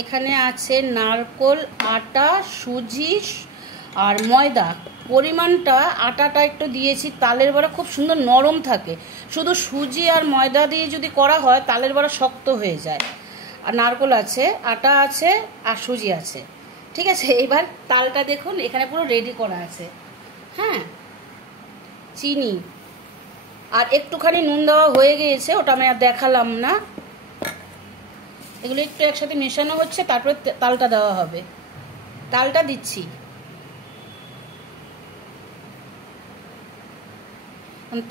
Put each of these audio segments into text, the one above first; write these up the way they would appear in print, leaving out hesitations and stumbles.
এখানে আছে নারকোল, আটা, সুজি আর ময়দা। পরিমাণটা আটাটা একটু দিয়েছি, তালের বড়া খুব সুন্দর নরম থাকে। শুধু সুজি আর ময়দা দিয়ে যদি করা হয় তালের বড়া শক্ত হয়ে যায়। আর নারকোল আছে, আটা আছে আর সুজি আছে। ঠিক আছে, এবার তালটা দেখুন এখানে পুরো রেডি করা আছে। হ্যাঁ, চিনি আর একটুখানি নুন দেওয়া হয়ে গিয়েছে, ওটা আমি আর দেখালাম না। এগুলো একটু একসাথে মেশানো হচ্ছে, তারপরে তালটা দেওয়া হবে। তালটা দিচ্ছি।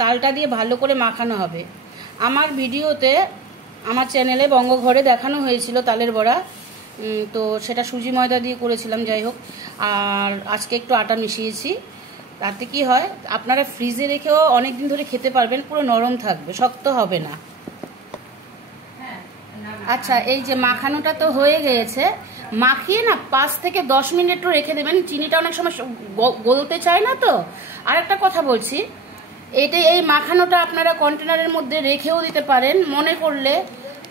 তালটা দিয়ে ভালো করে মাখানো হবে। আমার ভিডিওতে, আমার চ্যানেলে বঙ্গঘরে দেখানো হয়েছিল তালের বড়া, তো সেটা সুজি ময়দা দিয়ে করেছিলাম। যাই হোক, আর আজকে একটু আটা মিশিয়েছি। তাতে কি হয়, আপনারা ফ্রিজে রেখেও অনেক দিন ধরে খেতে পারবেন, পুরো নরম থাকবে, শক্ত হবে না। আচ্ছা, এই যে মাখানোটা তো হয়ে গিয়েছে, মাখিয়ে না 5 থেকে 10 মিনিট রেখে দেবেন। চিনিটা অনেক সময় গলতে চায় না তো। আর একটা কথা বলছি, এই মাখানোটা আপনারা কন্টেনারের মধ্যে রেখেও দিতে পারেন, মনে করলে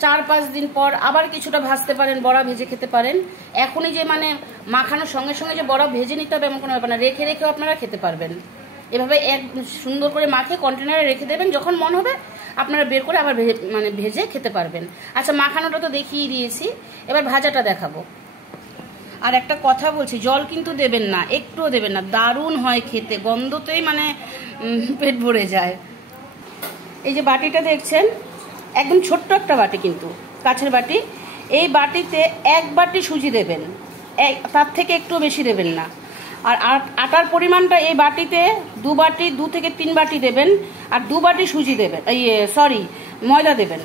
4-5 দিন পর আবার কিছুটা ভাজতে পারেন, বড়া ভেজে খেতে পারেন। এখনই যে মানে মাখানোর সঙ্গে সঙ্গে যে বড়া ভেজে নিতে হবে এমন কোনো ব্যাপার না, রেখে রেখেও আপনারা খেতে পারবেন। এভাবে সুন্দর করে মাখিয়ে কন্টেনারে রেখে দেবেন, যখন মন হবে আপনারা বের করে আবার ভেজে খেতে পারবেন। আচ্ছা, মাখানোটা তো দেখিয়ে দিয়েছি, এবার ভাজাটা দেখাবো। আর একটা কথা বলছি, জল কিন্তু দেবেন না, একটুও দেবেন না। দারুণ হয় খেতে, গন্ধতেই মানে পেট ভরে যায়। এই যে বাটিটা দেখছেন, একদম ছোট্ট একটা বাটি, কিন্তু কাছের বাটি। এই বাটিতে 1 বাটি সুজি দেবেন, তার থেকে একটু বেশি দেবেন না। আর আটার পরিমাণটা এই বাটিতে 2 বাটি, 2 থেকে 3 বাটি দেবেন। আর 2 বাটি সুজি দেবেন, ময়দা দেবেন।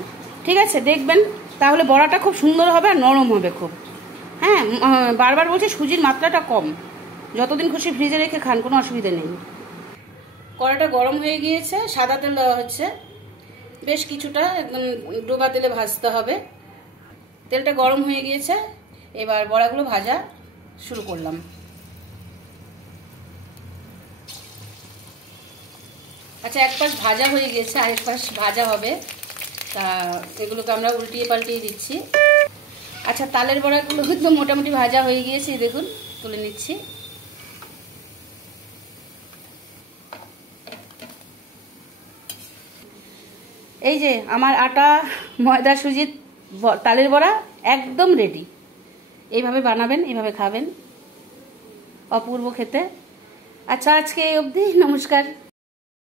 ঠিক আছে, দেখবেন তাহলে বড়াটা খুব সুন্দর হবে আর নরম হবে খুব। হ্যাঁ, বারবার বলছি সুজির মাত্রাটা কম। যতদিন খুশি ফ্রিজে রেখে খান, কোনো অসুবিধা নেই। কড়াটা গরম হয়ে গিয়েছে, সাদা তেল দেওয়া হচ্ছে। বেশ কিছুটা একদম ডোবা তেলে ভাজতে হবে। তেলটা গরম হয়ে গিয়েছে, এবার বড়াগুলো ভাজা শুরু করলাম। আচ্ছা, এক পাশ ভাজা হয়ে গেছে, আরেক পাশ ভাজা হবে। তা এগুলোকে আমরা উল্টিয়ে পাল্টিয়ে দিচ্ছি। আচ্ছা, তালের বড়াগুলো কিন্তু মোটামুটি ভাজা হয়ে গিয়েছে, দেখুন তুলে নিচ্ছি। এই যে আমার আটা, ময়দা, সুজির তালের বড়া একদম রেডি। এইভাবে বানাবেন, এইভাবে খাবেন, অপূর্ব খেতে। আচ্ছা, আজকে এই অবধি, নমস্কার।